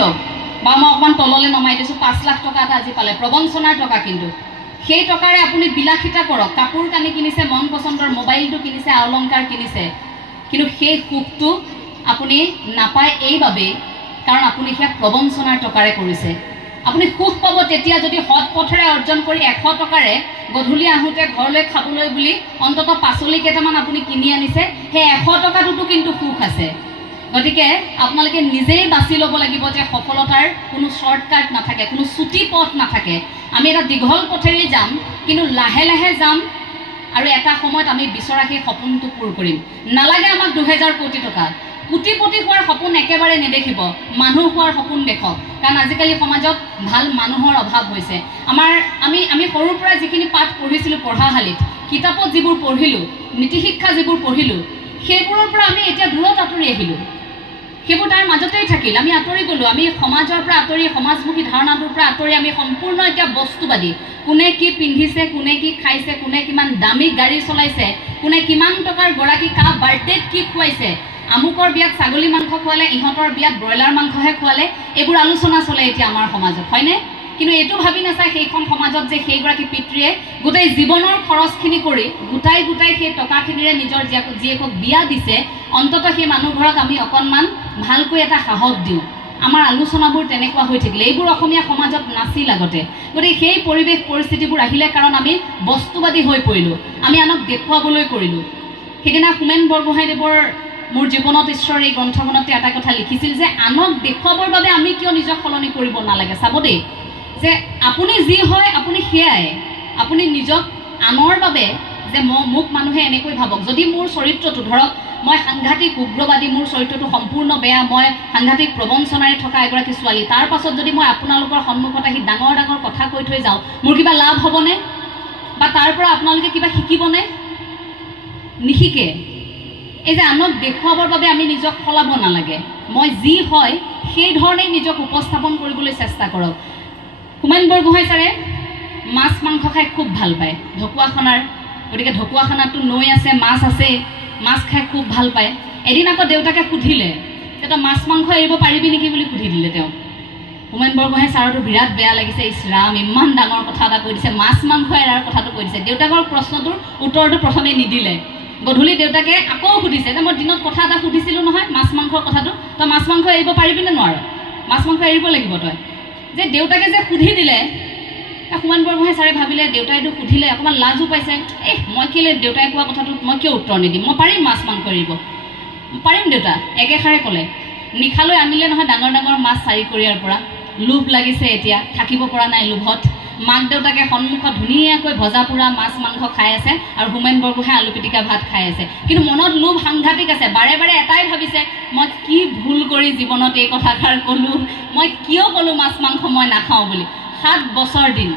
লওক বা মই অকণমান তললৈ নমাই দিছোঁ 5 লাখ টকা এটা আজি পালে প্ৰবঞ্চনাৰ টকা কিন্তু সেই টকাৰে আপুনি বিলাসিতা কৰক কাপোৰ কানি কিনিছে মন পচন্দৰ মোবাইলটো কিনিছে অলংকাৰ কিনিছে কিন্তু সেই সুখটো আপুনি নাপায় এইবাবেই কাৰণ আপুনি সেয়া প্ৰবঞ্চনাৰ টকাৰে কৰিছে আপুনি সুখ পাব তেতিয়া যদি সৎ পথেৰে অৰ্জন কৰি 100 টকাৰে গধূলি আহোঁতে ঘৰলৈ খাবলৈ বুলি অন্ততঃ পাচলি কেইটামান আপুনি কিনি আনিছে সেই 100 টকাটোতো কিন্তু সুখ আছে গতিকে আপোনালোকে নিজেই বাছি ল'ব লাগিব যে সফলতাৰ কোনো শৰ্টকাট নাথাকে কোনো চুটি পথ নাথাকে আমি এটা দীঘল পথেৰে যাম কিন্তু লাহে লাহে যাম আৰু এটা সময়ত আমি বিচৰা সেই সপোনটো পূৰ কৰিম নালাগে আমাক 2000 কোটি টকা কোটিপতি হোৱাৰ সপোন একেবাৰে নেদেখিব মানুহ হোৱাৰ সপোন দেখক কাৰণ আজিকালি সমাজত ভাল মানুহৰ অভাৱ হৈছে আমি সৰুৰ পৰা যিখিনি পাঠ পঢ়িছিলোঁ পঢ়াশালীত কিতাপত যিবোৰ পঢ়িলোঁ নীতি শিক্ষা যিবোৰ পঢ়িলোঁ সেইবোৰৰ পৰা আমি এতিয়া দূৰত আঁতৰি আহিলোঁ সেইবোৰ তাৰ মাজতেই থাকিল আমি আঁতৰি গ'লোঁ আমি সমাজৰ পৰা আঁতৰি সমাজমুখী ধাৰণাটোৰ পৰা আঁতৰি আমি সম্পূৰ্ণ এতিয়া বস্তুবাদী কোনে কি পিন্ধিছে কোনে কি খাইছে কোনে কিমান দামী গাড়ী চলাইছে কোনে কিমান টকাৰ গৰাকী কা বাৰ্থডেত কি খুৱাইছে আমুকৰ বিয়াত ছাগলী মাংস খোৱালে ইহঁতৰ বিয়াত ব্ৰইলাৰ মাংসহে খোৱালে এইবোৰ আলোচনা চলে এতিয়া আমাৰ সমাজত হয়নে কিন্তু এইটো ভাবি নাচায় সেইখন সমাজত যে সেইগৰাকী পিতৃয়ে গোটেই জীৱনৰ খৰচখিনি কৰি গোটাই সেই টকাখিনিৰে নিজৰ জীয়েকক বিয়া দিছে অন্ততঃ সেই মানুহঘৰক আমি অকণমান ভালকৈ এটা সাহস দিওঁ আমাৰ আলোচনাবোৰ তেনেকুৱা হৈ থাকিলে এইবোৰ অসমীয়া সমাজত নাছিল আগতে গতিকে সেই পৰিৱেশ পৰিস্থিতিবোৰ আহিলে কাৰণ আমি বস্তুবাদী হৈ পৰিলোঁ আমি আনক দেখুৱাবলৈ কৰিলোঁ সেইদিনা হোমেন বৰগোহাঁইদেৱৰ মোৰ জীৱনত ঈশ্বৰ এই গ্ৰন্থখনতে এটা কথা লিখিছিল যে আনক দেখুৱাবৰ বাবে আমি কিয় নিজক সলনি কৰিব নালাগে চাব দেই যে আপুনি যি হয় আপুনি সেয়াই আপুনি নিজক আনৰ বাবে যে মোক মানুহে এনেকৈ ভাবক যদি মোৰ চৰিত্ৰটো ধৰক মই সাংঘাতিক উগ্ৰবাদী মোৰ চৰিত্ৰটো সম্পূৰ্ণ বেয়া মই সাংঘাতিক প্ৰবঞ্চনাৰে থকা এগৰাকী ছোৱালী তাৰ পাছত যদি মই আপোনালোকৰ সন্মুখত আহি ডাঙৰ কথা কৈ থৈ যাওঁ মোৰ কিবা লাভ হ'বনে বা তাৰ পৰা আপোনালোকে কিবা শিকিবনে নিশিকে এই যে আনক দেখুৱাবৰ বাবে আমি নিজক সলাব নালাগে মই যি হয় সেই ধৰণেই নিজক উপস্থাপন কৰিবলৈ চেষ্টা কৰক হোমেন বৰগোহাঁই ছাৰে মাছ মাংস খাই খুব ভাল পায় ঢকুৱাখানাৰ গতিকে ঢকুৱাখানাতো নৈ আছে মাছ খাই খুব ভাল পায় এদিন আকৌ দেউতাকে সুধিলে তই মাছ মাংস এৰিব পাৰিবি নেকি বুলি সুধি দিলে তেওঁ হোমেন বৰগোহাঁই ছাৰতো বিৰাট বেয়া লাগিছে ইছ ৰাম ইমান ডাঙৰ কথা এটা কৈ দিছে মাছ মাংস এৰাৰ কথাটো কৈ দিছে দেউতাকৰ প্ৰশ্নটোৰ উত্তৰটো প্ৰথমে নিদিলে গধূলি দেউতাকে আকৌ সুধিছে যে মই দিনত কথা এটা সুধিছিলোঁ নহয় মাছ মাংসৰ কথাটো তই মাছ মাংস এৰিব পাৰিবিনে নোৱাৰ মাছ মাংস এৰিব লাগিব তই যে দেউতাকে যে সুধি দিলে হোমেন বৰগোহাঁই ছাৰে ভাবিলে দেউতাইটো সুধিলে অকণমান লাজো পাইছে মই কেলৈ দেউতাই কোৱা কথাটোত মই কিয় উত্তৰ নিদিম মই পাৰিম মাছ মাংস এৰিব পাৰিম দেউতা একেষাৰে ক'লে নিশালৈ আনিলে নহয় ডাঙৰ মাছ 4 কোৰিয়াৰ পৰা লোভ লাগিছে এতিয়া থাকিব পৰা নাই লোভত মাক দেউতাকে সন্মুখত ধুনীয়াকৈ ভজা পোৰা মাছ মাংস খাই আছে আৰু হোমেন বৰগোহাঁই আলু পিটিকা ভাত খাই আছে কিন্তু মনত লোভ সাংঘাতিক আছে বাৰে এটাই ভাবিছে মই কি ভুল কৰি জীৱনত এই কথাষাৰ ক'লোঁ মই কিয় ক'লোঁ মাছ মাংস মই নাখাওঁ বুলি 7 বছৰ দিন